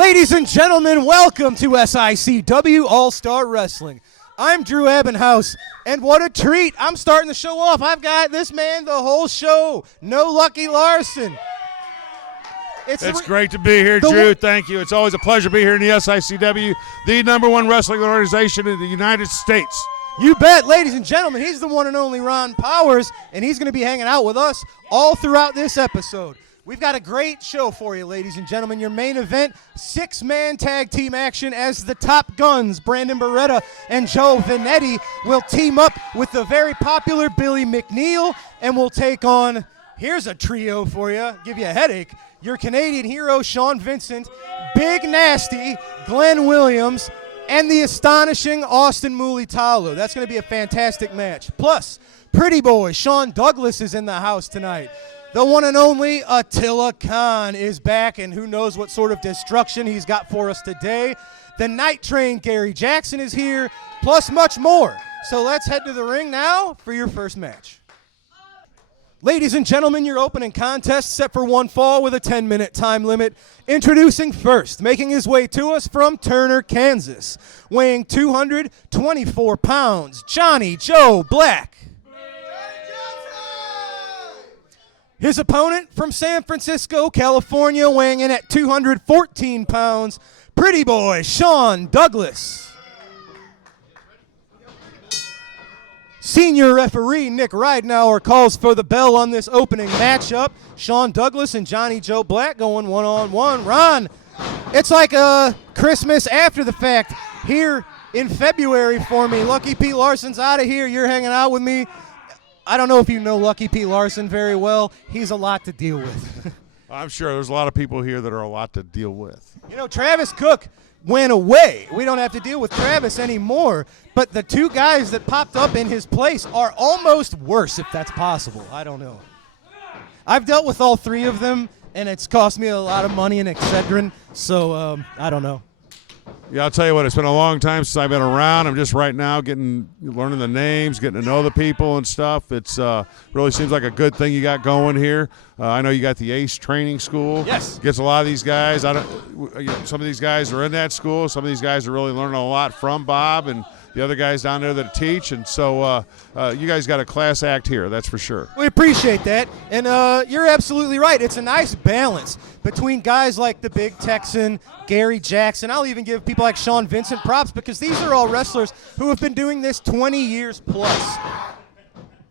Ladies and gentlemen, welcome to SICW All-Star Wrestling. I'm Drew Ebenhouse, and what a treat. I'm starting the show off. I've got this man the whole show, No Lucky Larson. It's great to be here, Drew. Thank you. It's always a pleasure to be here in the SICW, the #1 wrestling organization in the United States. You bet. Ladies and gentlemen, he's the one and only Ron Powers, and he's going to be hanging out with us all throughout this episode. We've got a great show for you, ladies and gentlemen. Your main event, 6-man tag team action as the Top Guns, Brandon Beretta and Joe Vanetti, will team up with the very popular Billy McNeil, and will take on, here's a trio for you, give you a headache, your Canadian hero, Sean Vincent, Big Nasty, Glenn Williams, and the astonishing Austin Mulitalo. That's going to be a fantastic match. Plus, Pretty Boy Sean Douglas is in the house tonight. The one and only Attila Khan is back, and who knows what sort of destruction he's got for us today. The Night Train Gary Jackson is here, plus much more. So let's head to the ring now for your first match. Ladies and gentlemen, your opening contest set for one fall with a 10-minute time limit. Introducing first, making his way to us from Turner, Kansas, weighing 224 pounds, Johnny Joe Black. His opponent from San Francisco, California, weighing in at 214 pounds, Pretty Boy Sean Douglas. Senior referee Nick Ridenauer calls for the bell on this opening matchup. Sean Douglas and Johnny Joe Black going one-on-one. Ron, it's like a Christmas after the fact here in February for me. Lucky Pete Larson's out of here. You're hanging out with me. I don't know if you know Lucky Pete Larson very well. He's a lot to deal with. I'm sure there's a lot of people here that are a lot to deal with. You know, Travis Cook went away. We don't have to deal with Travis anymore. But the two guys that popped up in his place are almost worse, if that's possible. I don't know. I've dealt with all three of them, and it's cost me a lot of money in Excedrin, so I don't know. Yeah, I'll tell you what, it's been a long time since I've been around. I'm just right now learning the names, getting to know the people and stuff. It's really seems like a good thing you got going here. I know you got the ACE training school. Yes. Gets a lot of these guys. Some of these guys are in that school. Some of these guys are really learning a lot from Bob and the other guys down there that teach. And so you guys got a class act here, that's for sure. We appreciate that. And you're absolutely right. It's a nice balance between guys like the Big Texan, Gary Jackson. I'll even give people like Sean Vincent props because these are all wrestlers who have been doing this 20 years plus.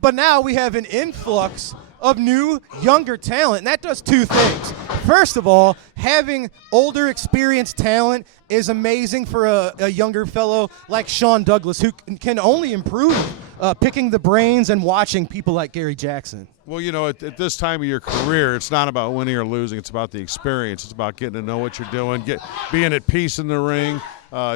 But now we have an influx of new, younger talent, and that does two things. First of all, having older, experienced talent is amazing for a younger fellow like Sean Douglas, who can only improve picking the brains and watching people like Gary Jackson. Well, you know, at this time of your career, it's not about winning or losing. It's about the experience. It's about getting to know what you're doing, being at peace in the ring,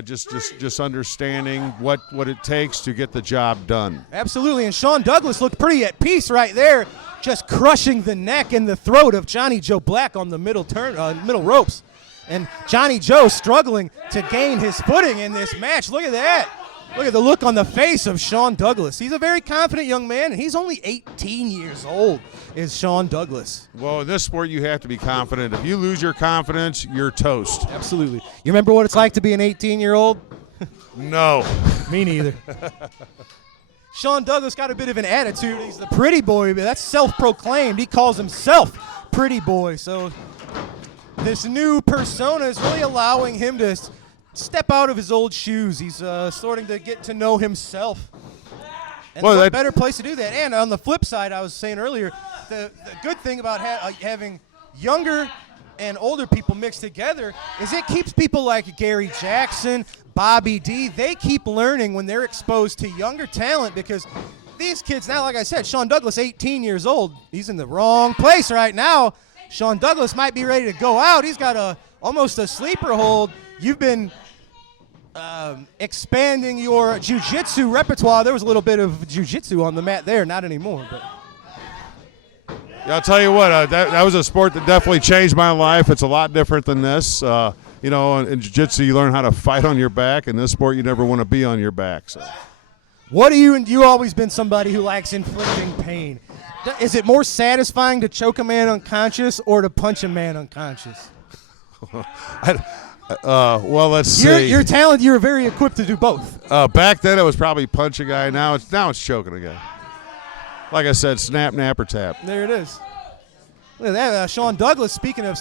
just understanding what it takes to get the job done. Absolutely, and Sean Douglas looked pretty at peace right there, just crushing the neck and the throat of Johnny Joe Black on the middle ropes. And Johnny Joe struggling to gain his footing in this match. Look at that. Look at the look on the face of Sean Douglas. He's a very confident young man, and he's only 18 years old, is Sean Douglas. Well, in this sport, you have to be confident. If you lose your confidence, you're toast. Absolutely. You remember what it's like to be an 18-year-old? No. Me neither. Sean Douglas got a bit of an attitude. He's the pretty boy, but that's self-proclaimed. He calls himself Pretty Boy. So this new persona is really allowing him to step out of his old shoes. He's starting to get to know himself. And what better place to do that? And on the flip side, I was saying earlier, the good thing about having younger and older people mixed together is it keeps people like Gary Jackson, Bobby D, they keep learning when they're exposed to younger talent, because these kids now, like I said, Sean Douglas, 18 years old, he's in the wrong place right now. Sean Douglas might be ready to go out. He's got almost a sleeper hold. You've been expanding your jiu-jitsu repertoire. There was a little bit of jiu-jitsu on the mat there, not anymore. But yeah, I'll tell you what, that was a sport that definitely changed my life. It's a lot different than this. You know, in jiu-jitsu, you learn how to fight on your back. In this sport, you never want to be on your back. So, you always been somebody who likes inflicting pain. Is it more satisfying to choke a man unconscious or to punch a man unconscious? Well, let's see. You're talented. You're very equipped to do both. Back then, it was probably punch a guy. Now it's choking a guy. Like I said, snap, nap, or tap. There it is. Look at that. Sean Douglas, speaking of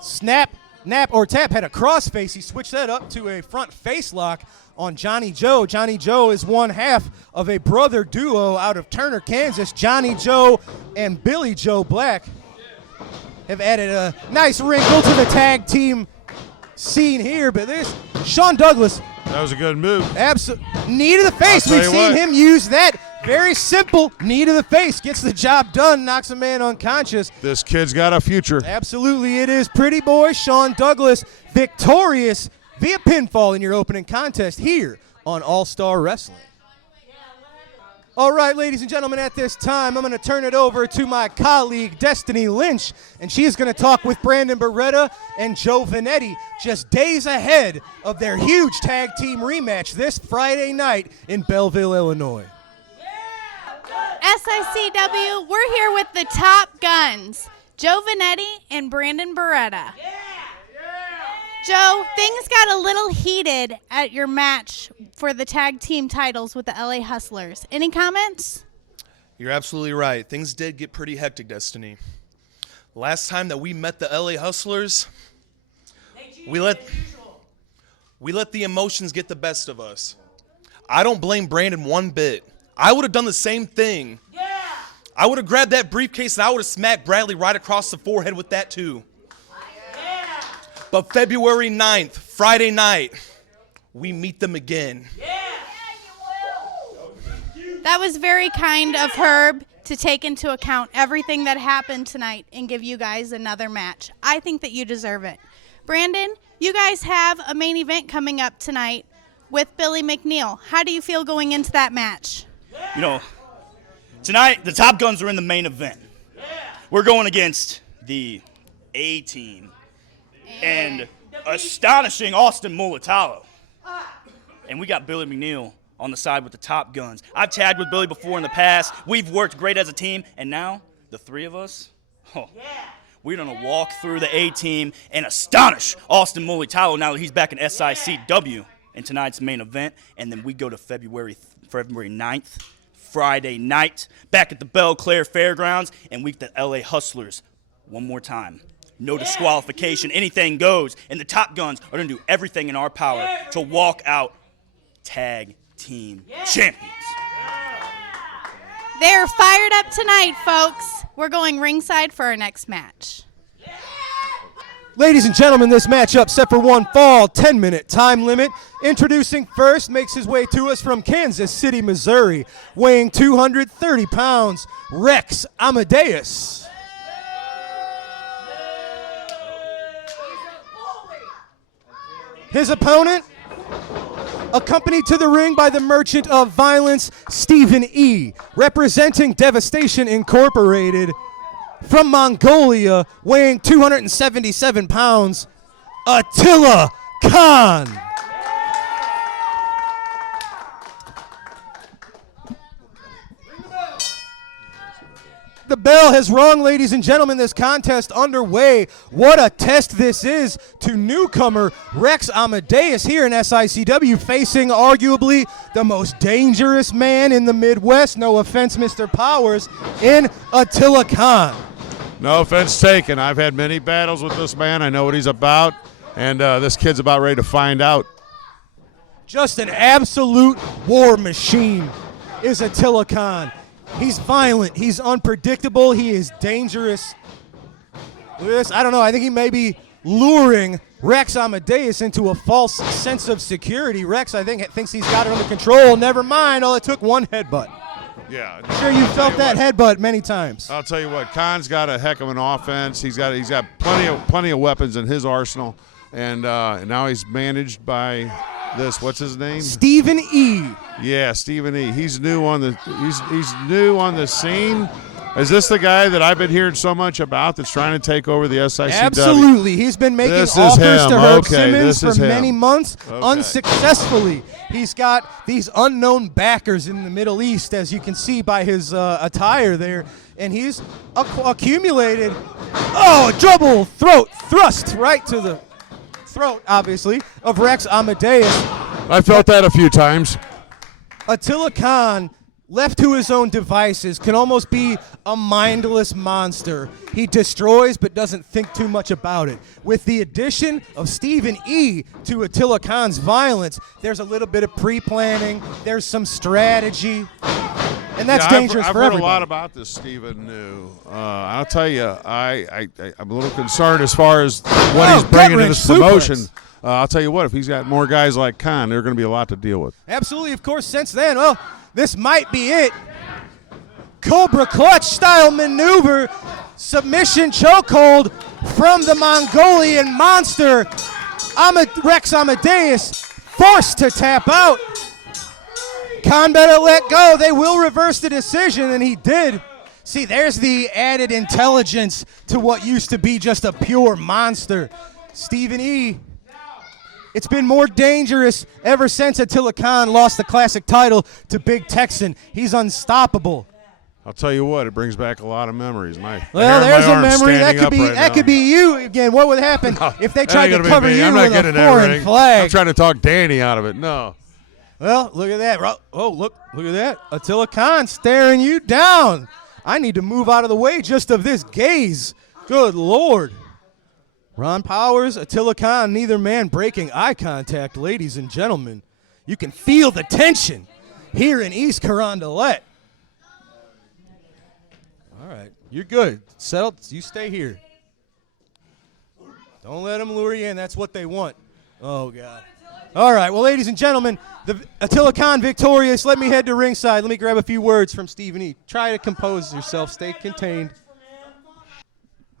snap, nap, or tap, had a cross face. He switched that up to a front face lock on Johnny Joe. Johnny Joe is one half of a brother duo out of Turner, Kansas. Johnny Joe and Billy Joe Black have added a nice wrinkle to the tag team scene here. But this, Sean Douglas. That was a good move. Knee to the face. We've seen him use that. Very simple. Knee to the face. Gets the job done. Knocks a man unconscious. This kid's got a future. Absolutely it is. Pretty boy Sean Douglas victorious via pinfall in your opening contest here on All-Star Wrestling. All right, ladies and gentlemen, at this time, I'm going to turn it over to my colleague, Destiny Lynch, and she is going to talk with Brandon Beretta and Joe Vanetti just days ahead of their huge tag team rematch this Friday night in Belleville, Illinois. SICW, we're here with the top guns, Joe Vanetti and Brandon Beretta. Joe, things got a little heated at your match for the tag team titles with the LA Hustlers. Any comments? You're absolutely right. Things did get pretty hectic, Destiny. Last time that we met the LA Hustlers, we let the emotions get the best of us. I don't blame Brandon one bit. I would have done the same thing. Yeah. I would have grabbed that briefcase and I would have smacked Bradley right across the forehead with that too. Yeah. But February 9th, Friday night, we meet them again. Yeah. That was very kind of Herb to take into account everything that happened tonight and give you guys another match. I think that you deserve it. Brandon, you guys have a main event coming up tonight with Billy McNeil. How do you feel going into that match? You know, tonight the Top Guns are in the main event. We're going against the A-Team and astonishing Austin Mulatalo. And we got Billy McNeil on the side with the Top Guns. I've tagged with Billy before in the past. We've worked great as a team. And now, the three of us, we're going to walk through the A-Team and astonish Austin Mulatalo now that he's back in SICW in tonight's main event. And then we go to February 9th, Friday night, back at the Belle Claire Fairgrounds, and we get the LA Hustlers one more time. No disqualification, anything goes, and the Top Guns are going to do everything in our power to walk out tag team champions. They're fired up tonight, folks. We're going ringside for our next match. Ladies and gentlemen, this matchup set for one fall, 10-minute time limit. Introducing first, makes his way to us from Kansas City, Missouri, weighing 230 pounds, Rex Amadeus. His opponent, accompanied to the ring by the Merchant of Violence, Stephen E., representing Devastation Incorporated, from Mongolia, weighing 277 pounds, Attila Khan. The bell has rung, ladies and gentlemen. This contest underway. What a test this is to newcomer Rex Amadeus here in SICW, facing arguably the most dangerous man in the Midwest. No offense, Mr. Powers, in Attila Khan. No offense taken. I've had many battles with this man. I know what he's about, and this kid's about ready to find out. Just an absolute war machine is Attila Khan. He's violent. He's unpredictable. He is dangerous. I don't know. I think he may be luring Rex Amadeus into a false sense of security. Rex, I think, thinks he's got it under control. Never mind. All it took one headbutt. Yeah. I'm sure you felt that headbutt many times. I'll tell you what. Khan's got a heck of an offense. He's got plenty of weapons in his arsenal, and now he's managed by this. What's his name? Stephen E. Yeah, Stephen E. He's new on the scene. Is this the guy that I've been hearing so much about that's trying to take over the SICW? Absolutely. He's been making offers to Herb Simmons for many months, unsuccessfully. He's got these unknown backers in the Middle East, as you can see by his attire there, and he's accumulated, a double throat thrust right to the throat, obviously, of Rex Amadeus. I felt that a few times. Attila Khan, left to his own devices, can almost be a mindless monster. He destroys but doesn't think too much about it. With the addition of Stephen E. to Attila Khan's violence, there's a little bit of pre-planning, there's some strategy, and that's dangerous I've for heard everybody. a lot about this Stephen New. I'll tell you, I'm a little concerned as far as what he's bringing to this promotion. I'll tell you what, if he's got more guys like Khan, there are going to be a lot to deal with. Absolutely, of course, since then, well, this might be it. Cobra clutch style maneuver, submission chokehold from the Mongolian monster. Rex Amadeus forced to tap out. Khan better let go. They will reverse the decision, and he did. See, there's the added intelligence to what used to be just a pure monster. Stephen E. It's been more dangerous ever since Attila Khan lost the classic title to Big Texan. He's unstoppable. I'll tell you what, it brings back a lot of memories. Well, there's a memory that could be you again. What would happen if they tried to cover you with a foreign flag? I'm trying to talk Danny out of it. No. Well, look at that. Oh, look at that. Attila Khan staring you down. I need to move out of the way just of this gaze. Good Lord. Ron Powers, Attila Khan, neither man breaking eye contact, ladies and gentlemen. You can feel the tension here in East Carondelet. All right, you're good. Settle. You stay here. Don't let them lure you in. That's what they want. Oh, God. All right, well, ladies and gentlemen, the Attila Khan victorious. Let me head to ringside. Let me grab a few words from Stephen E. Try to compose yourself. Stay contained.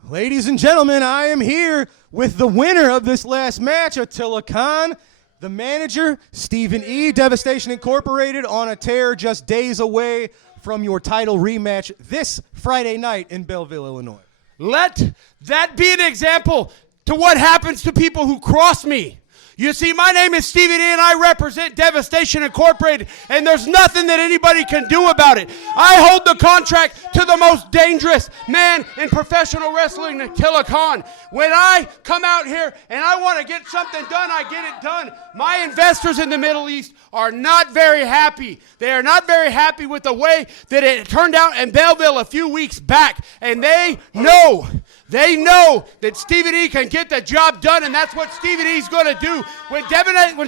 Ladies and gentlemen, I am here with the winner of this last match, Attila Khan, the manager, Stephen E. Devastation Incorporated, on a tear just days away from your title rematch this Friday night in Belleville, Illinois. Let that be an example to what happens to people who cross me. You see, my name is Stephen E. and I represent Devastation Incorporated, and there's nothing that anybody can do about it. I hold the contract to the most dangerous man in professional wrestling, Attila Khan. When I come out here and I want to get something done, I get it done. My investors in the Middle East are not very happy. They are not very happy with the way that it turned out in Belleville a few weeks back, and they know that Stephen E. can get the job done, and that's what Stephen E. is going to do. When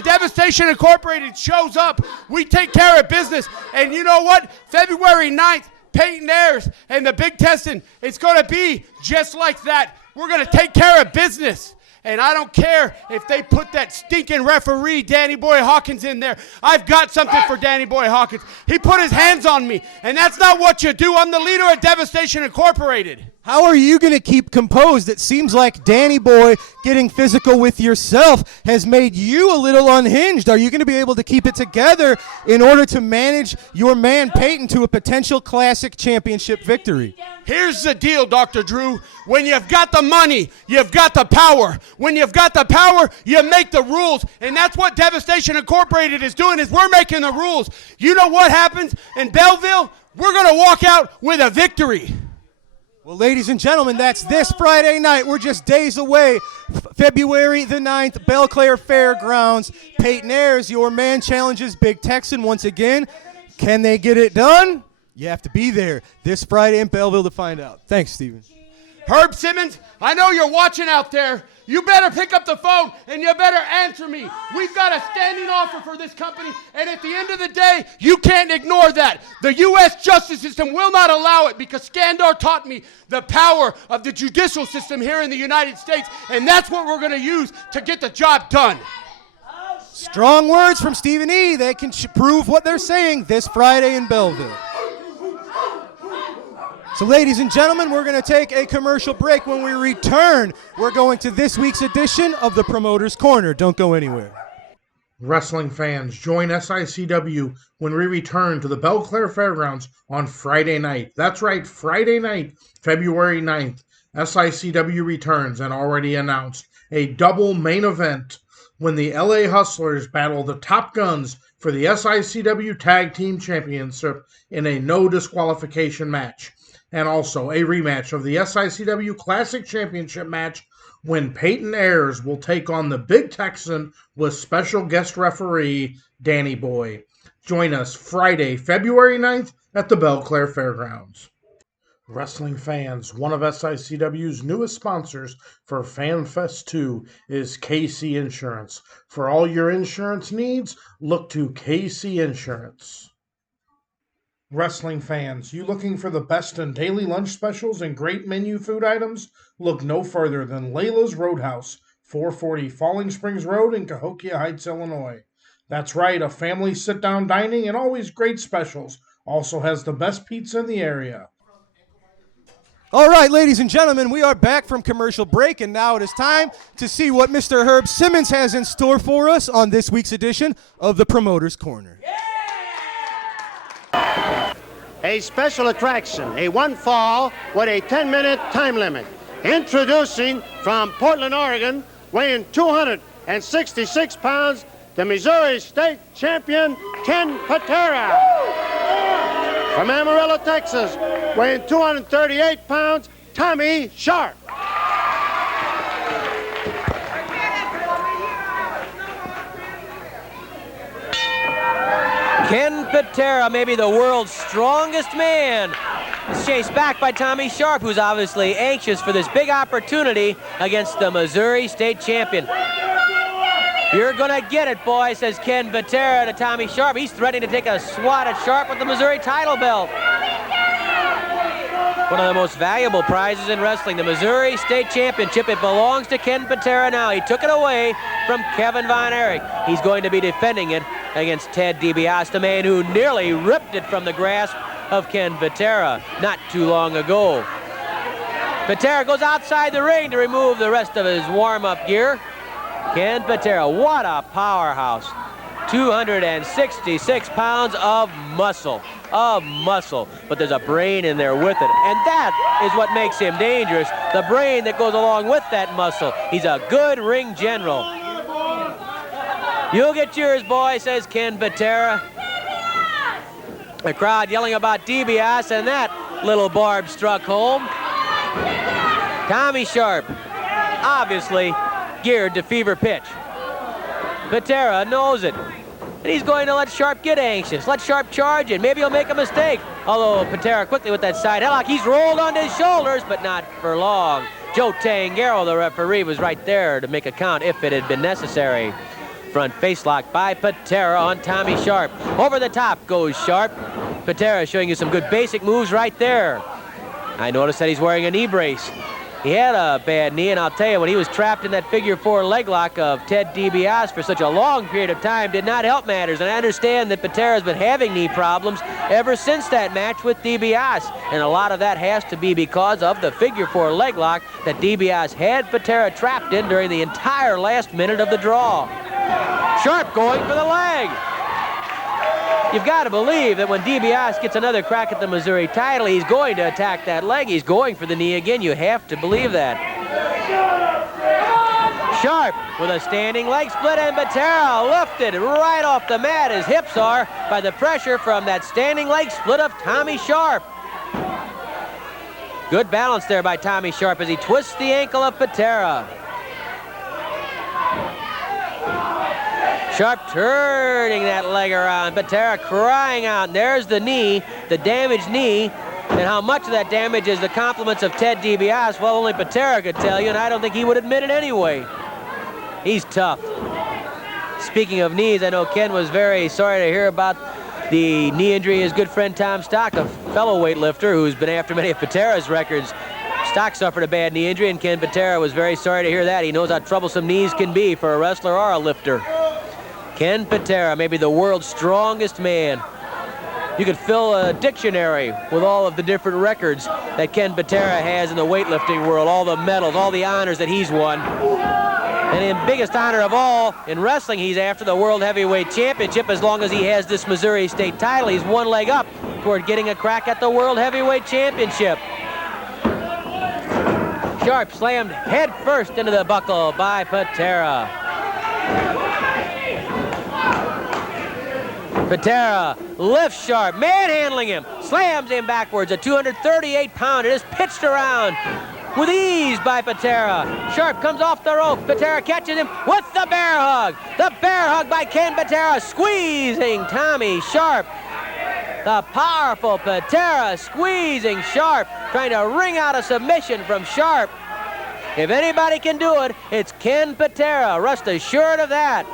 Devastation Incorporated shows up, we take care of business. And you know what? February 9th, Peyton Ayers and the Big Testing, it's going to be just like that. We're going to take care of business. And I don't care if they put that stinking referee, Danny Boy Hawkins, in there. I've got something for Danny Boy Hawkins. He put his hands on me, and that's not what you do. I'm the leader of Devastation Incorporated. How are you going to keep composed? It seems like Danny Boy getting physical with yourself has made you a little unhinged. Are you going to be able to keep it together in order to manage your man Peyton to a potential classic championship victory? Here's the deal, Dr. Drew. When you've got the money, you've got the power. When you've got the power, you make the rules. And that's what Devastation Incorporated is doing, is we're making the rules. You know what happens in Belleville? We're going to walk out with a victory. Well, ladies and gentlemen, that's this Friday night. We're just days away. February the 9th, Belclaire Fairgrounds. Peyton Ayers, your man, challenges Big Texan once again. Can they get it done? You have to be there this Friday in Belleville to find out. Thanks, Steven. Herb Simmons, I know you're watching out there. You better pick up the phone and you better answer me. We've got a standing offer for this company, and at the end of the day, you can't ignore that. The U.S. justice system will not allow it, because Skandar taught me the power of the judicial system here in the United States, and that's what we're going to use to get the job done. Strong words from Stephen E. They can prove what they're saying this Friday in Belleville. So, ladies and gentlemen, we're going to take a commercial break. When we return, we're going to this week's edition of the Promoter's Corner. Don't go anywhere. Wrestling fans, join SICW when we return to the Belclaire Fairgrounds on Friday night. That's right, Friday night, February 9th. SICW returns and already announced a double main event when the LA Hustlers battle the Top Guns for the SICW Tag Team Championship in a no disqualification match. And also a rematch of the SICW Classic Championship match when Peyton Ayers will take on the Big Texan with special guest referee Danny Boy. Join us Friday, February 9th at the Belclair Fairgrounds. Wrestling fans, one of SICW's newest sponsors for FanFest 2 is KC Insurance. For all your insurance needs, look to KC Insurance. Wrestling fans, you looking for the best in daily lunch specials and great menu food items? Look no further than Layla's Roadhouse, 440 Falling Springs Road in Cahokia Heights, Illinois. That's right, a family sit-down dining and always great specials. Also has the best pizza in the area. All right, ladies and gentlemen, we are back from commercial break, and now it is time to see what Mr. Herb Simmons has in store for us on this week's edition of the Promoter's Corner. A special attraction, a one fall with a 10-minute time limit. Introducing from Portland, Oregon, weighing 266 pounds, the Missouri State Champion, Ken Patera. From Amarillo, Texas, weighing 238 pounds, Tommy Sharp. Ken Patera, maybe the world's strongest man, is chased back by Tommy Sharp, who's obviously anxious for this big opportunity against the Missouri State Champion. You're gonna get it, boy, says Ken Patera to Tommy Sharp. He's threatening to take a swat at Sharp with the Missouri title belt. One of the most valuable prizes in wrestling, the Missouri State Championship. It belongs to Ken Patera now. He took it away from Kevin Von Erich. He's going to be defending it against Ted DiBiase, the man who nearly ripped it from the grasp of Ken Patera not too long ago. Patera goes outside the ring to remove the rest of his warm-up gear. Ken Patera, what a powerhouse. 266 pounds of muscle. But there's a brain in there with it. And that is what makes him dangerous. The brain that goes along with that muscle. He's a good ring general. You'll get yours, boy, says Ken Patera. The crowd yelling about DiBiase, and that little barb struck home. Tommy Sharp, obviously geared to fever pitch. Patera knows it. And he's going to let Sharp get anxious. Let Sharp charge it. Maybe he'll make a mistake. Although Patera quickly with that side headlock. He's rolled onto his shoulders, but not for long. Joe Tangaro, the referee, was right there to make a count if it had been necessary. Front face lock by Patera on Tommy Sharp. Over the top goes Sharp. Patera showing you some good basic moves right there. I noticed that he's wearing a knee brace. He had a bad knee, and I'll tell you, when he was trapped in that figure four leg lock of Ted DiBiase for such a long period of time, did not help matters. And I understand that Patera's been having knee problems ever since that match with DiBiase. And a lot of that has to be because of the figure four leg lock that DiBiase had Patera trapped in during the entire last minute of the draw. Sharp going for the leg. You've got to believe that when DiBiase gets another crack at the Missouri title, he's going to attack that leg. He's going for the knee again. You have to believe that. Sharp with a standing leg split, and Patera lifted right off the mat. His hips are by the pressure from that standing leg split of Tommy Sharp. Good balance there by Tommy Sharp as he twists the ankle of Patera. Sharp turning that leg around. Patera crying out. And there's the knee, the damaged knee. And how much of that damage is the compliments of Ted DiBiase? Well, only Patera could tell you, and I don't think he would admit it anyway. He's tough. Speaking of knees, I know Ken was very sorry to hear about the knee injury his good friend Tom Stock, a fellow weightlifter who's been after many of Patera's records. Stock suffered a bad knee injury, and Ken Patera was very sorry to hear that. He knows how troublesome knees can be for a wrestler or a lifter. Ken Patera, maybe the world's strongest man. You could fill a dictionary with all of the different records that Ken Patera has in the weightlifting world, all the medals, all the honors that he's won. And in biggest honor of all, in wrestling, he's after the World Heavyweight Championship. As long as he has this Missouri State title, he's one leg up toward getting a crack at the World Heavyweight Championship. Sharp slammed head first into the buckle by Patera. Patera lifts Sharp, manhandling him, slams him backwards. A 238-pounder is pitched around with ease by Patera. Sharp comes off the rope. Patera catches him with the bear hug. The bear hug by Ken Patera, squeezing Tommy Sharp. The powerful Patera squeezing Sharp, trying to wring out a submission from Sharp. If anybody can do it, it's Ken Patera. Rest assured of that.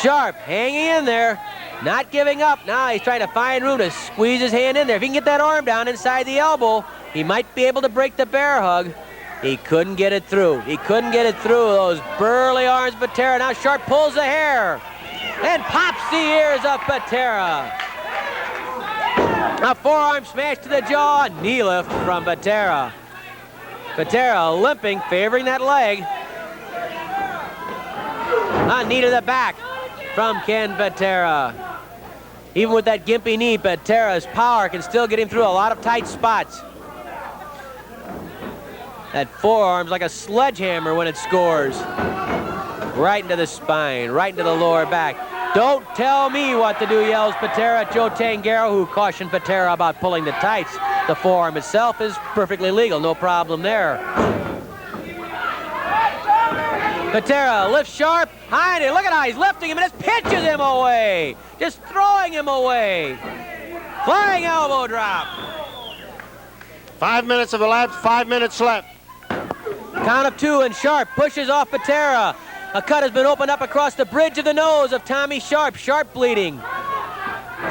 Sharp hanging in there, not giving up. Now he's trying to find room to squeeze his hand in there. If he can get that arm down inside the elbow, he might be able to break the bear hug. He couldn't get it through. He couldn't get it through those burly arms of Patera. Now Sharp pulls the hair and pops the ears of Patera. A forearm smash to the jaw, knee lift from Patera. Patera limping, favoring that leg. A knee to the back from Ken Patera. Even with that gimpy knee, Patera's power can still get him through a lot of tight spots. That forearm's like a sledgehammer when it scores. Right into the spine, right into the lower back. Don't tell me what to do, yells Patera at Joe Tangaro, who cautioned Patera about pulling the tights. The forearm itself is perfectly legal, no problem there. Patera lifts Sharp, behind it. Look at how he's lifting him and just pitches him away. Just throwing him away. Flying elbow drop. 5 minutes have elapsed, 5 minutes left. Count of two, and Sharp pushes off Patera. A cut has been opened up across the bridge of the nose of Tommy Sharp. Sharp bleeding.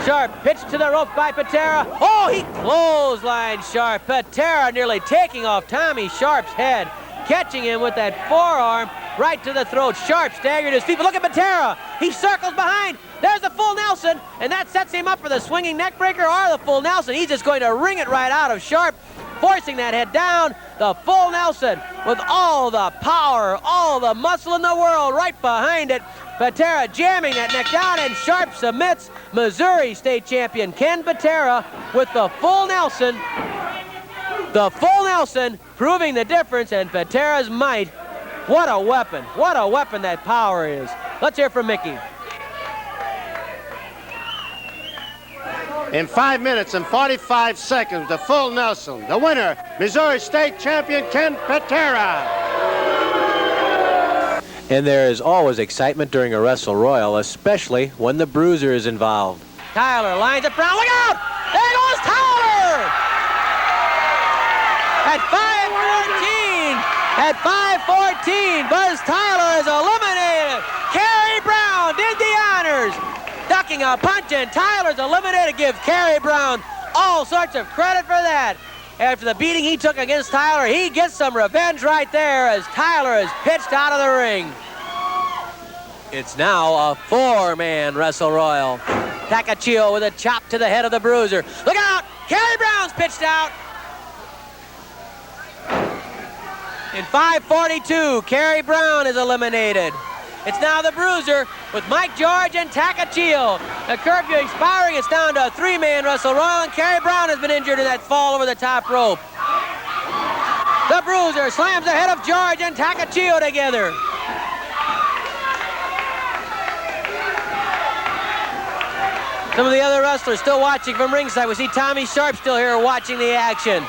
Sharp pitched to the rope by Patera. Oh, he clotheslined Sharp. Patera nearly taking off Tommy Sharp's head, catching him with that forearm right to the throat. Sharp staggered to his feet, but look at Patera. He circles behind. There's the full Nelson, and that sets him up for the swinging neck breaker or the full Nelson. He's just going to wring it right out of Sharp, forcing that head down. The full Nelson with all the power, all the muscle in the world right behind it. Patera jamming that neck down, and Sharp submits Missouri state champion Ken Patera with the full Nelson. The full Nelson proving the difference, and Patera's might. What a weapon. What a weapon that power is. Let's hear from Mickey. In 5 minutes and 45 seconds, the full Nelson. The winner, Missouri State Champion Ken Patera. And there is always excitement during a Wrestle Royal, especially when the bruiser is involved. Tyler lines it Brown. Look out! There goes Tyler! At 5:14, Buzz Tyler is eliminated. Kerry Brown did the honors. Ducking a punch, and Tyler's eliminated. Give Kerry Brown all sorts of credit for that. After the beating he took against Tyler, he gets some revenge right there as Tyler is pitched out of the ring. It's now a four-man Wrestle Royal. Takachio with a chop to the head of the bruiser. Look out! Kerry Brown's pitched out. In 5:42, Kerry Brown is eliminated. It's now the bruiser with Mike George and Takachio. The curfew expiring. It's down to a three-man Wrestle Royal, and Kerry Brown has been injured in that fall over the top rope. The bruiser slams the head of George and Takachio together. Some of the other wrestlers still watching from ringside. We see Tommy Sharp still here watching the action.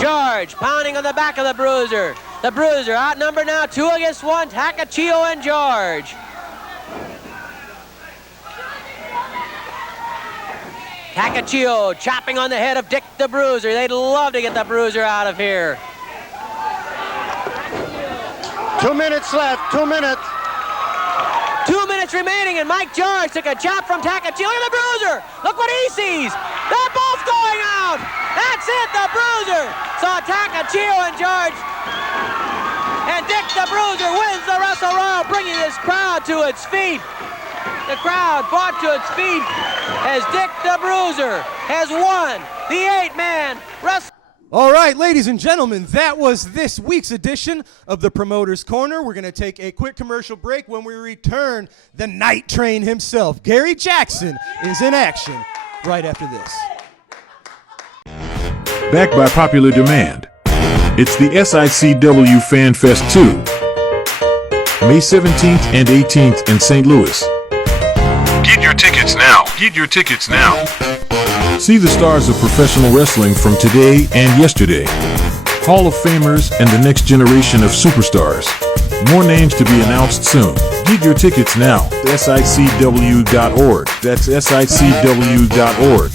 George pounding on the back of the bruiser. The bruiser outnumbered now 2 against 1. Takachio and George. Takachio chopping on the head of Dick the Bruiser. They'd love to get the bruiser out of here. 2 minutes left, 2 minutes. 2 minutes remaining, and Mike George took a chop from Takachio. Look at the bruiser! Look what he sees! They're both going out! That's it, the bruiser! Saw Takachio and George. And Dick the Bruiser wins the Wrestle Royal, bringing this crowd to its feet. The crowd brought to its feet as Dick the Bruiser has won the 8-man Wrestle. All right, ladies and gentlemen, that was this week's edition of the Promoter's Corner. We're going to take a quick commercial break. When we return, the Night Train himself, Gary Jackson, is in action right after this. Backed by popular demand, it's the SICW Fan Fest 2, May 17th and 18th in St. Louis. Get your tickets now. Get your tickets now. See the stars of professional wrestling from today and yesterday. Hall of Famers and the next generation of superstars. More names to be announced soon. Get your tickets now. SICW.org. That's SICW.org.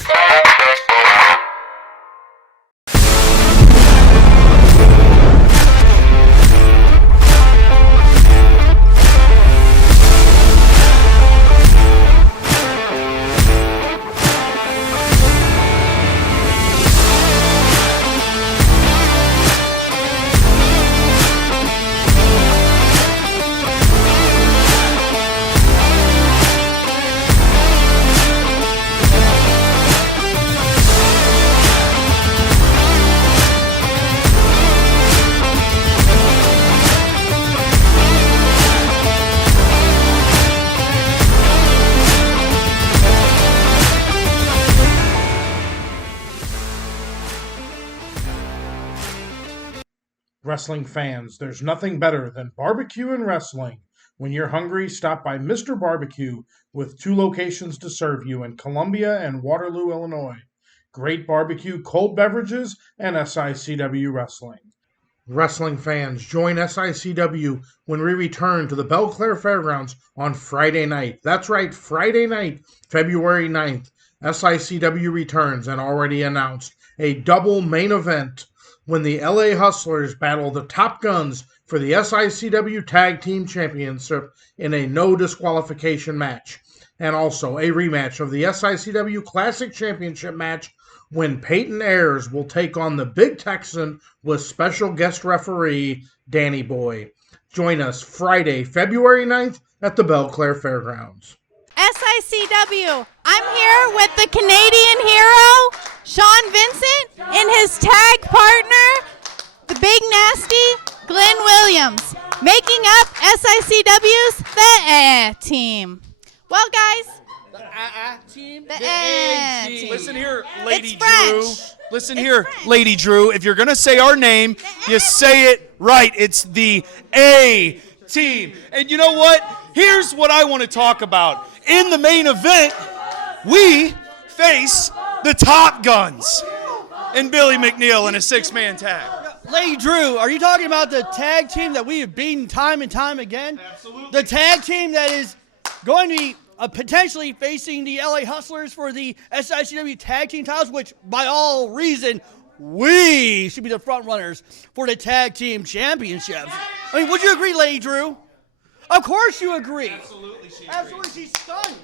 Wrestling fans, there's nothing better than barbecue and wrestling. When you're hungry, stop by Mr. Barbecue with 2 locations to serve you in Columbia and Waterloo, Illinois. Great barbecue, cold beverages, and SICW wrestling. Wrestling fans, join SICW when we return to the Belle Claire Fairgrounds on Friday night. That's right, Friday night, February 9th. SICW returns and already announced a double main event when the LA Hustlers battle the Top Guns for the SICW Tag Team Championship in a no disqualification match, and also a rematch of the SICW Classic Championship match when Peyton Ayers will take on the Big Texan with special guest referee Danny Boy. Join us Friday, February 9th at the Belle Claire Fairgrounds. SICW, I'm here with the Canadian hero, Sean Vincent, and his tag partner, the Big Nasty, Glenn Williams, making up SICW's The team. Well, guys, Team. The team. Listen here, Lady It's French. Drew. Listen It's here, French. Lady Drew. If you're going to say our name, you say it right. It's the A team. And you know what? Here's what I want to talk about. In the main event, we face the Top Guns and Billy McNeil in a 6-man tag. Lady Drew, are you talking about the tag team that we have beaten time and time again? Absolutely. The tag team that is going to be potentially facing the LA Hustlers for the SICW tag team titles, which by all reason, we should be the front runners for the tag team championships. I mean, would you agree, Lady Drew? Of course you agree. Absolutely, she's stunned.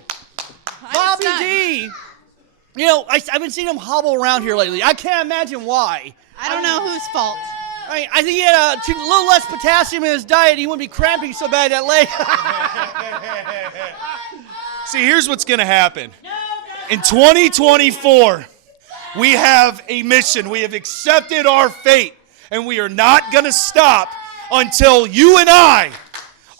Bobby D, you know, I've been seeing him hobble around here lately. I can't imagine why. I don't know whose fault. I think he had a little less potassium in his diet. He wouldn't be cramping so bad that leg. See, here's what's going to happen. In 2024, we have a mission. We have accepted our fate, and we are not going to stop until you and I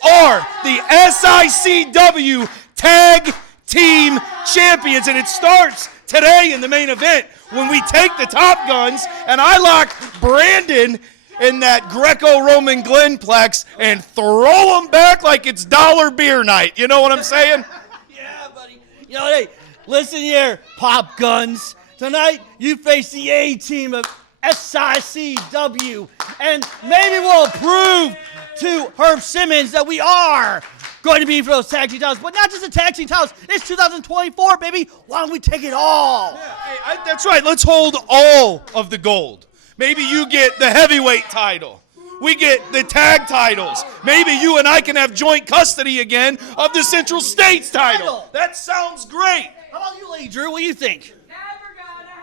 are the SICW Tag Team Champions. And it starts today in the main event when we take the Top Guns and I lock Brandon in that Greco-Roman Glenplex and throw him back like it's dollar beer night. You know what I'm saying? Yeah, buddy. You know, hey, listen here, Pop Guns. Tonight, you face the A-team of SICW, and maybe we'll prove to Herb Simmons that we are going to be for those tag team titles. But not just the tag team titles. It's 2024, baby. Why don't we take it all? Hey, that's right. Let's hold all of the gold. Maybe you get the heavyweight title. We get the tag titles. Maybe you and I can have joint custody again of the Central States title. That sounds great. How about you, Lady Drew? What do you think?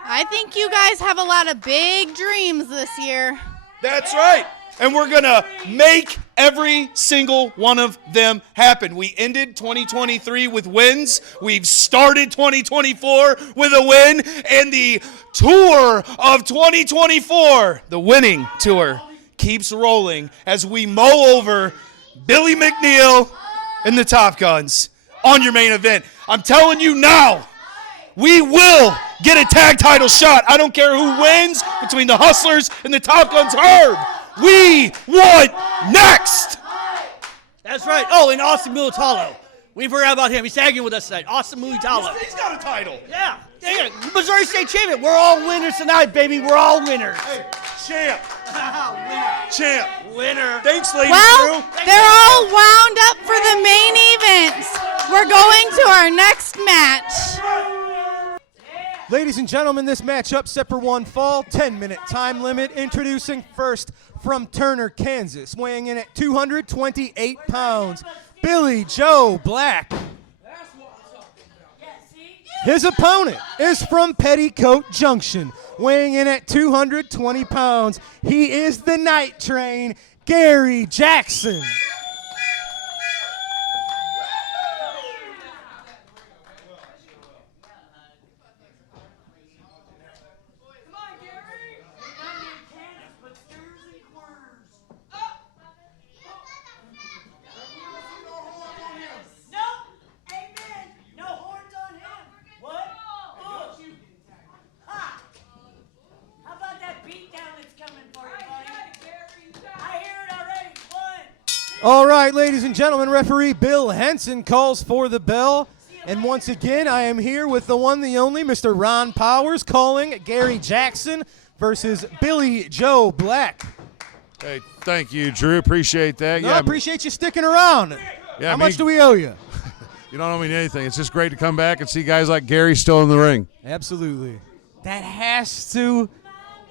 I think you guys have a lot of big dreams this year. That's right. And we're going to make every single one of them happen. We ended 2023 with wins. We've started 2024 with a win. And the tour of 2024, the winning tour, keeps rolling as we mow over Billy McNeil and the Top Guns on your main event. I'm telling you now, we will get a tag title shot. I don't care who wins between the Hustlers and the Top Guns. Herb, we want next. That's right. Oh, and Austin Mulatalo. We forgot about him. He's tagging with us tonight. Austin Mulatalo. He's got a title. Yeah. Yeah, Missouri State champion. We're all winners tonight, baby. We're all winners. Champ. Champ. Winner. Thanks, ladies. Well, they're all wound up for the main event. We're going to our next match. Ladies and gentlemen, this matchup set for one fall, 10-minute time limit. Introducing first from Turner, Kansas, weighing in at 228 pounds, Billy Joe Black. His opponent is from Petticoat Junction, weighing in at 220 pounds. He is the Night Train, Gary Jackson. All right, ladies and gentlemen, referee Bill Henson calls for the bell. And once again, I am here with the one, the only, Mr. Ron Powers, calling Gary Jackson versus Billy Joe Black. Hey, thank you, Drew. Appreciate that. I appreciate you sticking around. Yeah, How much do we owe you? You don't owe me anything. It's just great to come back and see guys like Gary still in the ring. Absolutely. That has to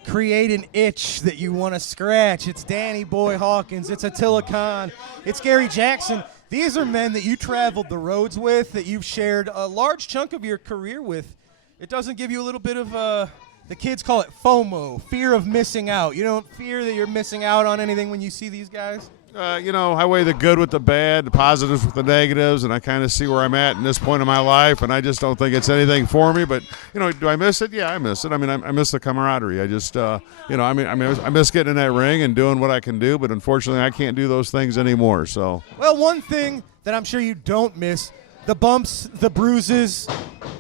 create an itch that you want to scratch. It's Danny Boy Hawkins. It's Attila Khan. It's Gary Jackson. These are men that you traveled the roads with, that you've shared a large chunk of your career with. It doesn't give you a little bit of, the kids call it FOMO, fear of missing out. You don't fear that you're missing out on anything when you see these guys? I weigh the good with the bad, the positives with the negatives, and I kind of see where I'm at in this point of my life, and I just don't think it's anything for me. But, do I miss it? Yeah, I miss it. I mean, I miss the camaraderie. I just, I miss getting in that ring and doing what I can do, but unfortunately I can't do those things anymore. So. Well, one thing that I'm sure you don't miss, the bumps, the bruises,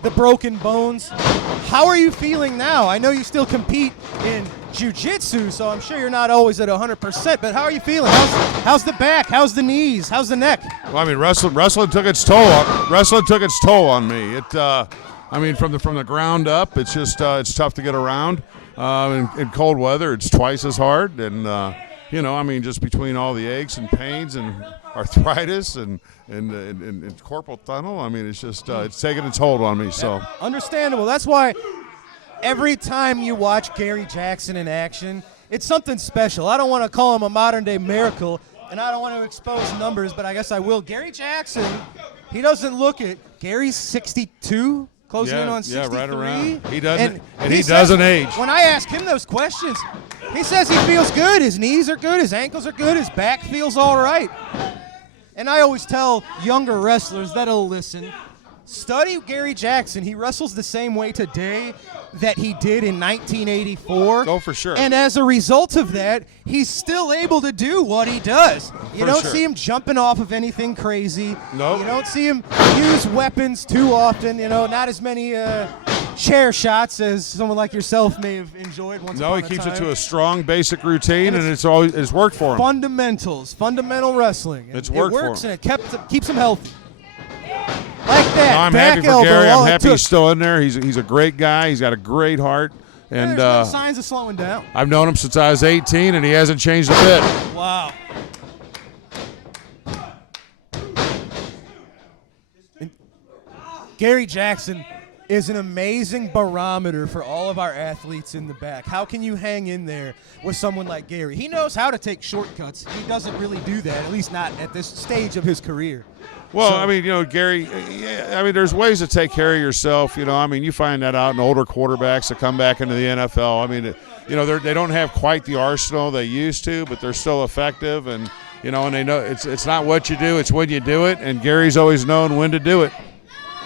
the broken bones. How are you feeling now? I know you still compete in jiu-jitsu, so I'm sure you're not always at 100%, but how are you feeling? How's the back? How's the knees? How's the neck? Well, I mean, wrestling took its toll. Wrestling took its toll on me. From the ground up, it's just it's tough to get around. In cold weather, it's twice as hard, and just between all the aches and pains and arthritis and carpal tunnel, I mean, it's just it's taking its hold on me. So understandable. That's why every time you watch Gary Jackson in action, it's something special. I don't want to call him a modern-day miracle, and I don't want to expose numbers, but I guess I will. Gary Jackson, he doesn't look it. Gary's 62, closing in on 63. Yeah, right around. He doesn't, and he doesn't age. When I ask him those questions, he says he feels good. His knees are good. His ankles are good. His back feels all right. And I always tell younger wrestlers that'll listen, study Gary Jackson. He wrestles the same way today that he did in 1984. Oh, for sure. And as a result of that, he's still able to do what he does. You don't see him jumping off of anything crazy. Nope. You don't see him use weapons too often. Not as many chair shots as someone like yourself may have enjoyed once upon a time. No, he keeps it to a strong, basic routine, and it's worked for him. Fundamentals, fundamental wrestling. It's worked for him. It works, and it keeps him healthy. Like that. No, I'm happy for Gary. I'm happy he's still in there. He's a great guy. He's got a great heart. And there's no signs of slowing down. I've known him since I was 18, and he hasn't changed a bit. Wow. And Gary Jackson is an amazing barometer for all of our athletes in the back. How can you hang in there with someone like Gary? He knows how to take shortcuts. He doesn't really do that, at least not at this stage of his career. Well, Gary, there's ways to take care of yourself. You find that out in older quarterbacks that come back into the NFL. They don't have quite the arsenal they used to, but they're still effective. And, and they know it's not what you do, it's when you do it. And Gary's always known when to do it.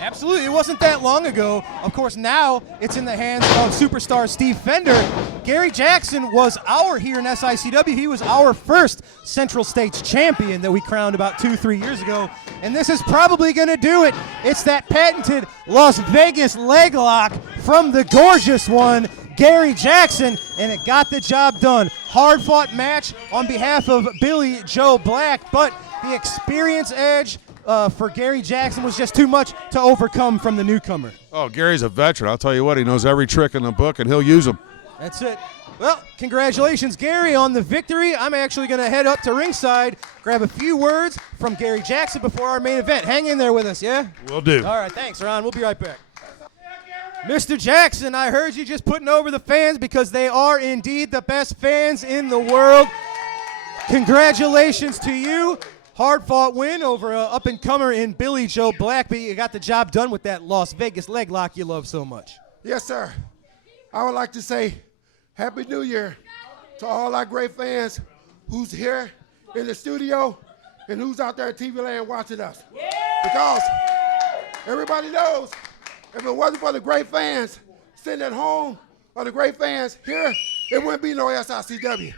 Absolutely. It wasn't that long ago. Of course, now it's in the hands of superstar Steve Fender. Gary Jackson was here in SICW. He was our first Central States champion that we crowned about 2-3 years ago. And this is probably going to do it. It's that patented Las Vegas leg lock from the gorgeous one, Gary Jackson, and it got the job done. Hard-fought match on behalf of Billy Joe Black, but the experience edge for Gary Jackson was just too much to overcome from the newcomer? Oh, Gary's a veteran. I'll tell you what, he knows every trick in the book, and he'll use them. That's it. Well, congratulations, Gary, on the victory. I'm actually going to head up to ringside, grab a few words from Gary Jackson before our main event. Hang in there with us, yeah? Will do. All right, thanks, Ron. We'll be right back. Mr. Jackson, I heard you just putting over the fans because they are indeed the best fans in the world. Congratulations to you. Hard-fought win over an up-and-comer in Billy Joe Blackby. You got the job done with that Las Vegas leg lock you love so much. Yes, sir. I would like to say Happy New Year to all our great fans who's here in the studio and who's out there at TV land watching us. Because everybody knows if it wasn't for the great fans sitting at home or the great fans here, it wouldn't be no SICW.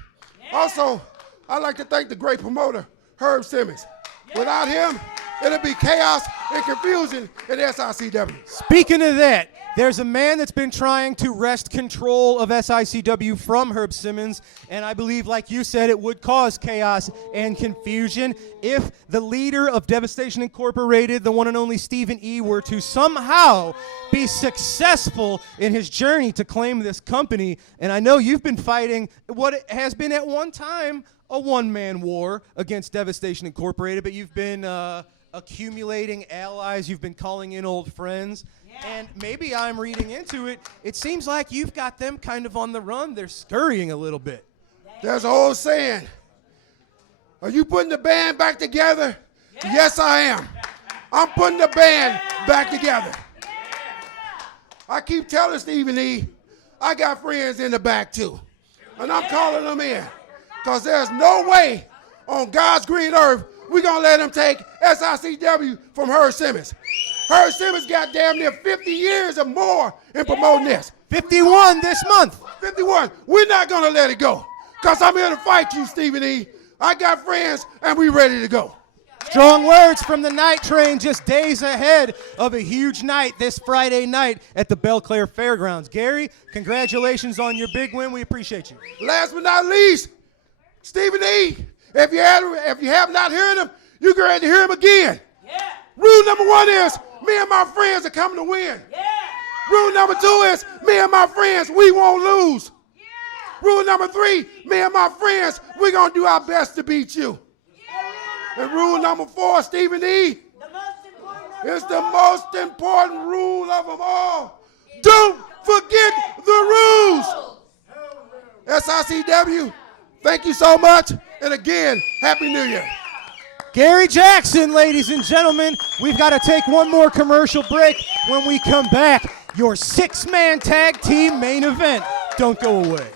Also, I'd like to thank the great promoter, Herb Simmons. Without him, it'd be chaos and confusion in SICW. Speaking of that, there's a man that's been trying to wrest control of SICW from Herb Simmons, and I believe, like you said, it would cause chaos and confusion if the leader of Devastation Incorporated, the one and only Stephen E., were to somehow be successful in his journey to claim this company. And I know you've been fighting what has been at one time a one-man war against Devastation Incorporated, but you've been accumulating allies, you've been calling in old friends. And maybe I'm reading into it. It seems like you've got them kind of on the run. They're scurrying a little bit. There's an old saying, are you putting the band back together? Yes, I am. I'm putting the band back together. I keep telling Stephen E., I got friends in the back too. And I'm calling them in. Because there's no way on God's green earth we're going to let him take SICW from Herb Simmons. Herb Simmons got damn near 50 years or more in promoting this. 51 this month. 51. We're not going to let it go. Because I'm here to fight you, Stephen E. I got friends, and we ready to go. Strong words from the Night Train, just days ahead of a huge night this Friday night at the Belle Claire Fairgrounds. Gary, congratulations on your big win. We appreciate you. Last but not least, Stephen E., if you have not heard him, you're going to hear him again. Rule number 1 is, me and my friends are coming to win. Rule number 2 is, me and my friends, we won't lose. Rule number 3, me and my friends, we're going to do our best to beat you. And rule number 4, Stephen E., is the most important rule of them all. Don't forget the rules. SICW, thank you so much. And again, Happy New Year. Gary Jackson, ladies and gentlemen. We've got to take one more commercial break. When we come back, your 6-man tag team main event. Don't go away.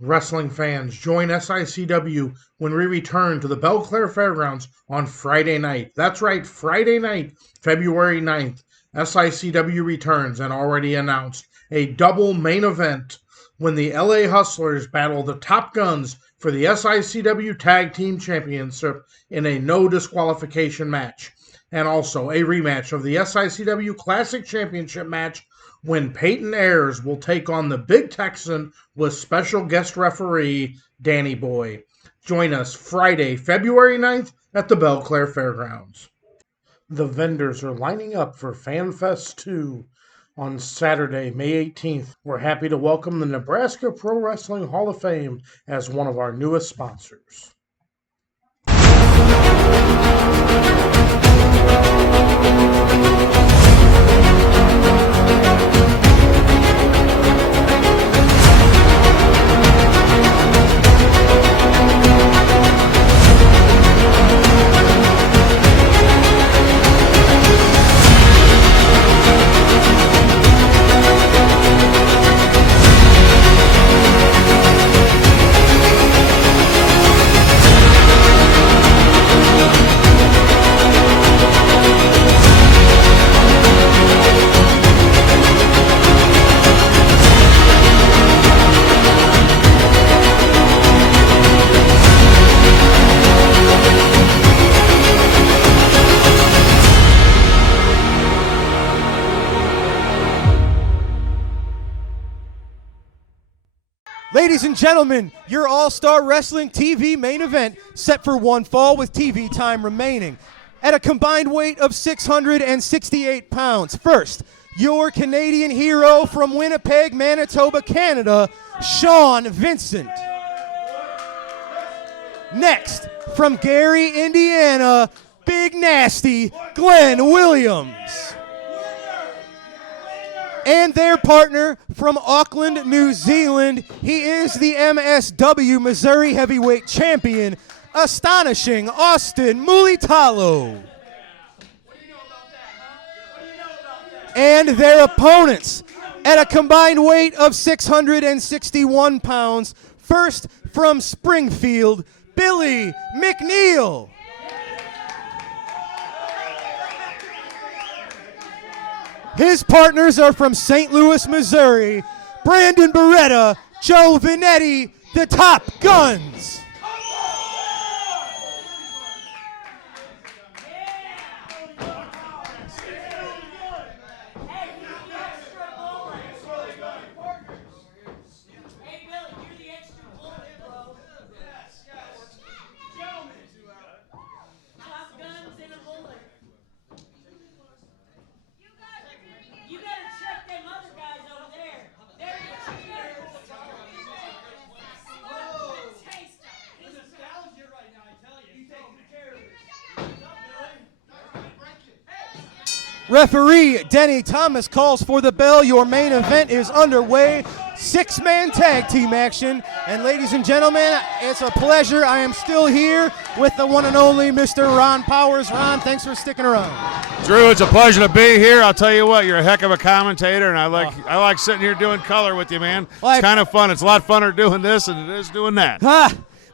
Wrestling fans, join SICW when we return to the Belle Claire Fairgrounds on Friday night. That's right, Friday night, February 9th. SICW returns and already announced a double main event when the LA Hustlers battle the Top Guns for the SICW Tag Team Championship in a no disqualification match. And also a rematch of the SICW Classic Championship match when Peyton Ayers will take on the Big Texan with special guest referee Danny Boy. Join us Friday, February 9th at the Belle Claire Fairgrounds. The vendors are lining up for FanFest 2 on Saturday, May 18th. We're happy to welcome the Nebraska Pro Wrestling Hall of Fame as one of our newest sponsors. Ladies and gentlemen, your All-Star Wrestling TV main event set for one fall with TV time remaining. At a combined weight of 668 pounds. First, your Canadian hero from Winnipeg, Manitoba, Canada, Sean Vincent. Next, from Gary, Indiana, Big Nasty, Glenn Williams. And their partner from Auckland, New Zealand, he is the MSW Missouri Heavyweight Champion, Astonishing Austin Mulitalo. And their opponents at a combined weight of 661 pounds, first from Springfield, Billy McNeil. His partners are from St. Louis, Missouri, Brandon Beretta, Joe Vinetti, the Top Guns. Referee Denny Thomas calls for the bell. Your main event is underway. Six-man tag team action. And ladies and gentlemen, it's a pleasure. I am still here with the one and only Mr. Ron Powers. Ron, thanks for sticking around. Drew, it's a pleasure to be here. I'll tell you what, you're a heck of a commentator, and I like sitting here doing color with you, man. It's kind of fun. It's a lot funner doing this than it is doing that.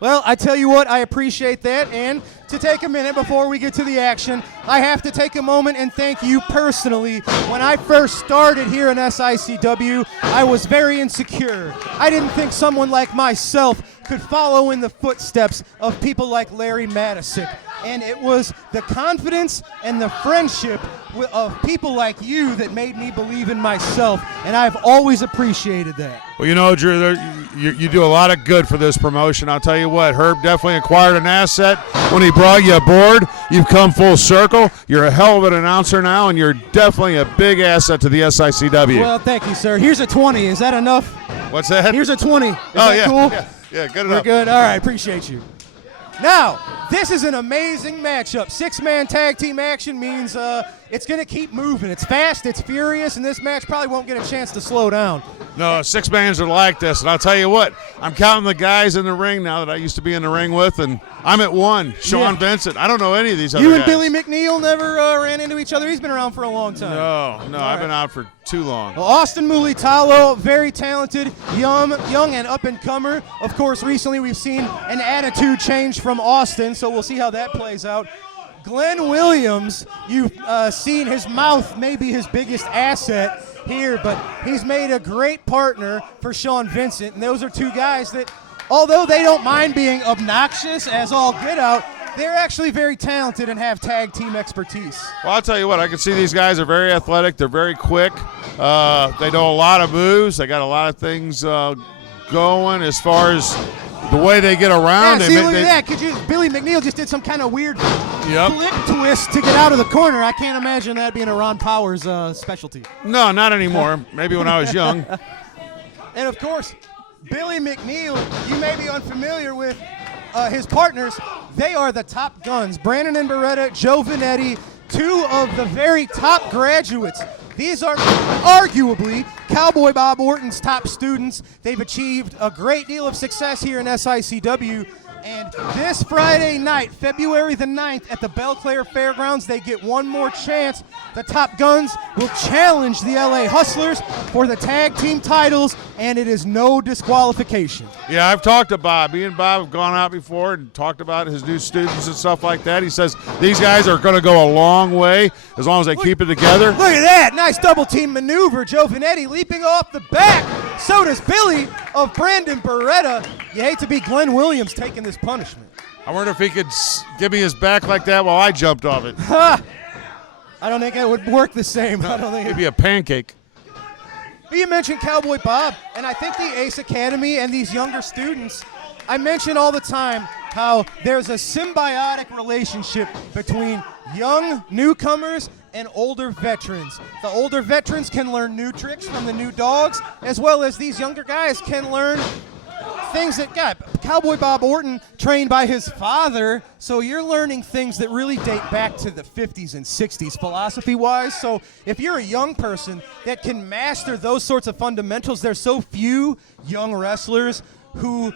Well, I tell you what, I appreciate that. And to take a minute before we get to the action, I have to take a moment and thank you personally. When I first started here in SICW, I was very insecure. I didn't think someone like myself could follow in the footsteps of people like Larry Matisick. And it was the confidence and the friendship of people like you that made me believe in myself, and I've always appreciated that. Well, you know, Drew, you do a lot of good for this promotion. I'll tell you what, Herb definitely acquired an asset when he brought you aboard. You've come full circle. You're a hell of an announcer now, and you're definitely a big asset to the SICW. Well, thank you, sir. Here's a 20. Is that enough? What's that? Here's a 20. Is that cool? Yeah, good We're enough. good. All right, appreciate you. Now, this is an amazing matchup. Six-man tag team action means it's going to keep moving. It's fast, it's furious, and this match probably won't get a chance to slow down. No, six-mans are like this, and I'll tell you what, I'm counting the guys in the ring now that I used to be in the ring with, and I'm at one. Sean Vincent. I don't know any of these other guys. You and Billy McNeil never ran into each other? He's been around for a long time. No, I've been out for too long. Well, Austin Mulitalo, very talented, young and up-and-comer. Of course, recently we've seen an attitude change from Austin, so we'll see how that plays out. Glenn Williams, you've seen his mouth may be his biggest asset here, but he's made a great partner for Sean Vincent, and those are two guys that, although they don't mind being obnoxious as all get out, they're actually very talented and have tag team expertise. Well, I'll tell you what, I can see these guys are very athletic. They're very quick. They know a lot of moves. They got a lot of things going as far as the way they get around. Yeah, see, look at that. Billy McNeil just did some kind of weird flip twist to get out of the corner. I can't imagine that being a Ron Powers specialty. No, not anymore. Maybe when I was young. And, of course, Billy McNeil, you may be unfamiliar with his partners. They are the Top Guns. Brandon and Beretta, Joe Vinetti, two of the very top graduates. These are arguably Cowboy Bob Orton's top students. They've achieved a great deal of success here in SICW. And this Friday night, February the 9th, at the Belle Claire Fairgrounds, they get one more chance. The Top Guns will challenge the LA Hustlers for the tag team titles, and it is no disqualification. Yeah, I've talked to Bob. Me and Bob have gone out before and talked about his new students and stuff like that. He says these guys are going to go a long way as long as they keep it together. Look at that. Nice double team maneuver. Joe Vinetti leaping off the back. So does Billy of Brandon Beretta. You hate to be Glenn Williams taking this punishment. I wonder if he could give me his back like that while I jumped off it. I don't think it would work the same. I don't think it'd be a pancake. But you mentioned Cowboy Bob, and I think the Ace Academy and these younger students, I mention all the time how there's a symbiotic relationship between young newcomers and older veterans. The older veterans can learn new tricks from the new dogs, as well as these younger guys can learn things that Cowboy Bob Orton trained by his father, so you're learning things that really date back to the 50s and 60s philosophy-wise. So if you're a young person that can master those sorts of fundamentals, there's so few young wrestlers who,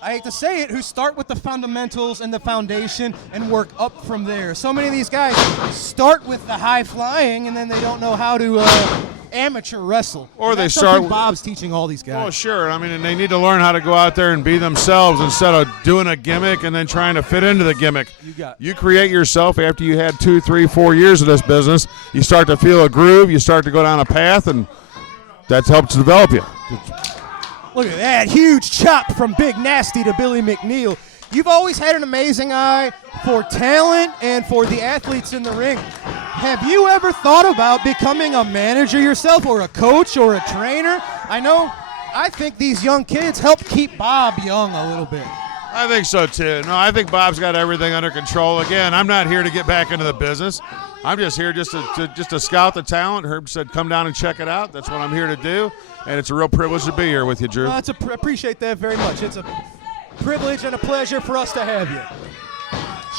I hate to say it, who start with the fundamentals and the foundation and work up from there. So many of these guys start with the high flying and then they don't know how to amateur wrestle. Or And they that's start something Bob's teaching all these guys. Oh, sure. I mean, and they need to learn how to go out there and be themselves instead of doing a gimmick and then trying to fit into the gimmick. You create yourself after you had 2, 3, 4 years of this business. You start to feel a groove. You start to go down a path, and that helps develop you. Look at that huge chop from Big Nasty to Billy McNeil. You've always had an amazing eye for talent and for the athletes in the ring. Have you ever thought about becoming a manager yourself or a coach or a trainer? I think these young kids help keep Bob young a little bit. I think so, too. No, I think Bob's got everything under control. Again, I'm not here to get back into the business. I'm just here just to scout the talent. Herb said come down and check it out. That's what I'm here to do, and it's a real privilege to be here with you, Drew. Appreciate that very much. It's a privilege and a pleasure for us to have you.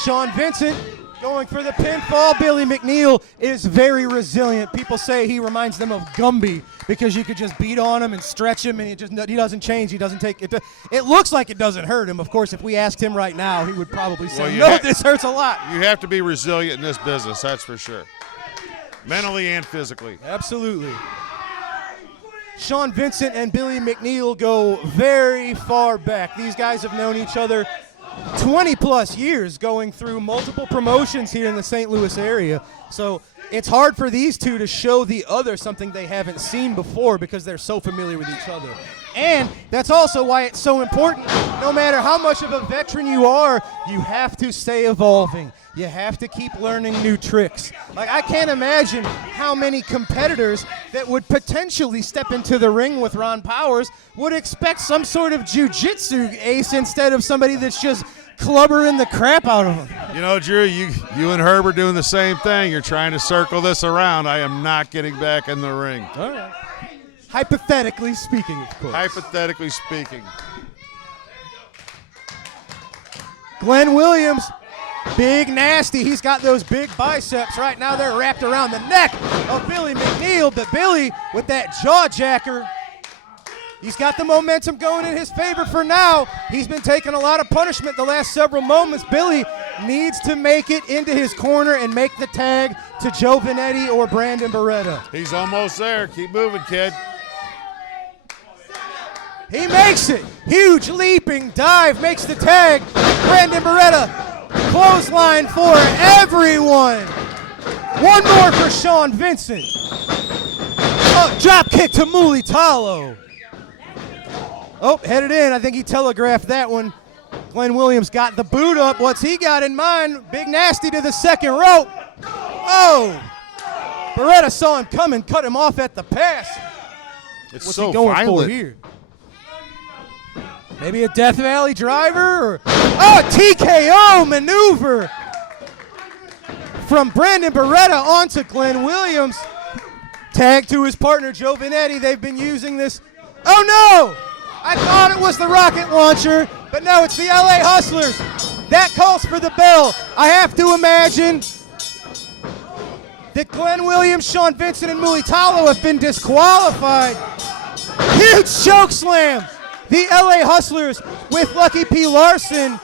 Sean Vincent going for the pinfall. Billy McNeil is very resilient. People say he reminds them of Gumby because you could just beat on him and stretch him, and he doesn't change. He doesn't take it. It looks like it doesn't hurt him. Of course, if we asked him right now, he would probably say, "No, this hurts a lot." You have to be resilient in this business. That's for sure, mentally and physically. Absolutely. Sean Vincent and Billy McNeil go very far back. These guys have known each other 20-plus years, going through multiple promotions here in the St. Louis area. So it's hard for these two to show the other something they haven't seen before because they're so familiar with each other. And that's also why it's so important. No matter how much of a veteran you are, you have to stay evolving. You have to keep learning new tricks. Like, I can't imagine how many competitors that would potentially step into the ring with Ron Powers would expect some sort of jiu-jitsu ace instead of somebody that's just clubbering the crap out of them. You know, Drew, you and Herb are doing the same thing. You're trying to circle this around. I am not getting back in the ring. All right. Hypothetically speaking, of course. Hypothetically speaking. Glenn Williams, Big Nasty. He's got those big biceps. Right now they're wrapped around the neck of Billy McNeil, but Billy with that jaw jacker. He's got the momentum going in his favor for now. He's been taking a lot of punishment the last several moments. Billy needs to make it into his corner and make the tag to Joe Vanetti or Brandon Beretta. He's almost there. Keep moving, kid. He makes it. Huge leaping dive, makes the tag. Brandon Beretta, clothesline for everyone. One more for Sean Vincent. Oh, drop kick to Mulitalo. Oh, headed in. I think he telegraphed that one. Glenn Williams got the boot up. What's he got in mind? Big Nasty to the second rope. Oh! Beretta saw him coming, cut him off at the pass. It's What's so he going violent for here? Maybe a Death Valley driver? Or oh, TKO maneuver from Brandon Beretta onto Glenn Williams. Tag to his partner, Joe Vanetti. They've been using this. Oh, no! I thought it was the rocket launcher, but no, it's the LA Hustlers. That calls for the bell. I have to imagine that Glenn Williams, Sean Vincent, and Mulitalo have been disqualified. Huge choke slam. The LA Hustlers with Lucky P. Larson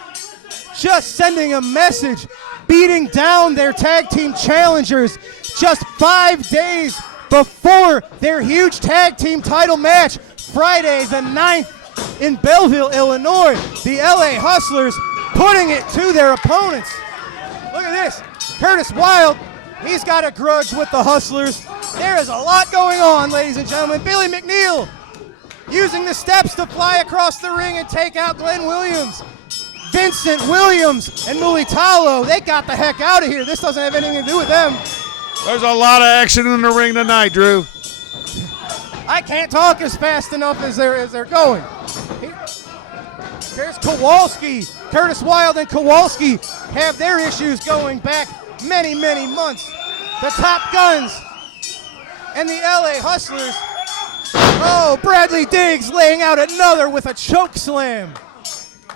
just sending a message, beating down their tag team challengers just 5 days before their huge tag team title match, Friday the 9th in Belleville, Illinois. The LA Hustlers putting it to their opponents. Look at this. Curtis Wilde, he's got a grudge with the Hustlers. There is a lot going on, ladies and gentlemen. Billy McNeil using the steps to fly across the ring and take out Glenn Williams. Vincent Williams and Mulitalo, they got the heck out of here. This doesn't have anything to do with them. There's a lot of action in the ring tonight, Drew. I can't talk as fast enough as they're going. There's Kowalski. Curtis Wild and Kowalski have their issues going back many, many months. The Top Guns and the LA Hustlers. Oh, Bradley Diggs laying out another with a choke slam.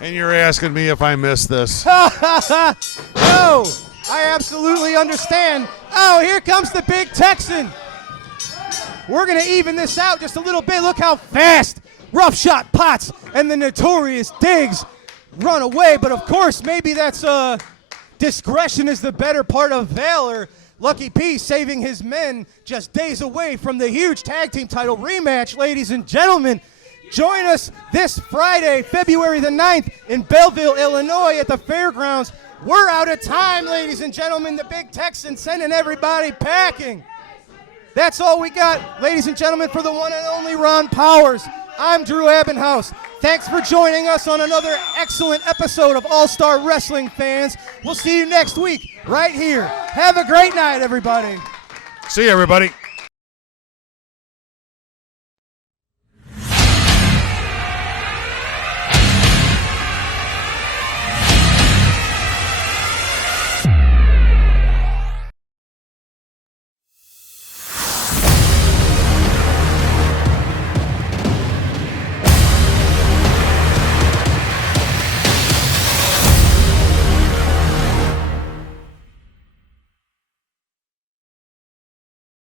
And you're asking me if I missed this. No, I absolutely understand. Oh, here comes the big Texan. We're going to even this out just a little bit. Look how fast Rough Shot Potts and the notorious Diggs run away. But of course, maybe that's discretion is the better part of valor. Lucky P saving his men just days away from the huge tag team title rematch, ladies and gentlemen. Join us this Friday, February the 9th in Belleville, Illinois at the fairgrounds. We're out of time, ladies and gentlemen. The big Texan sending everybody packing. That's all we got, ladies and gentlemen, for the one and only Ron Powers. I'm Drew Abbenhouse. Thanks for joining us on another excellent episode of All-Star Wrestling Fans. We'll see you next week right here. Have a great night, everybody. See you, everybody.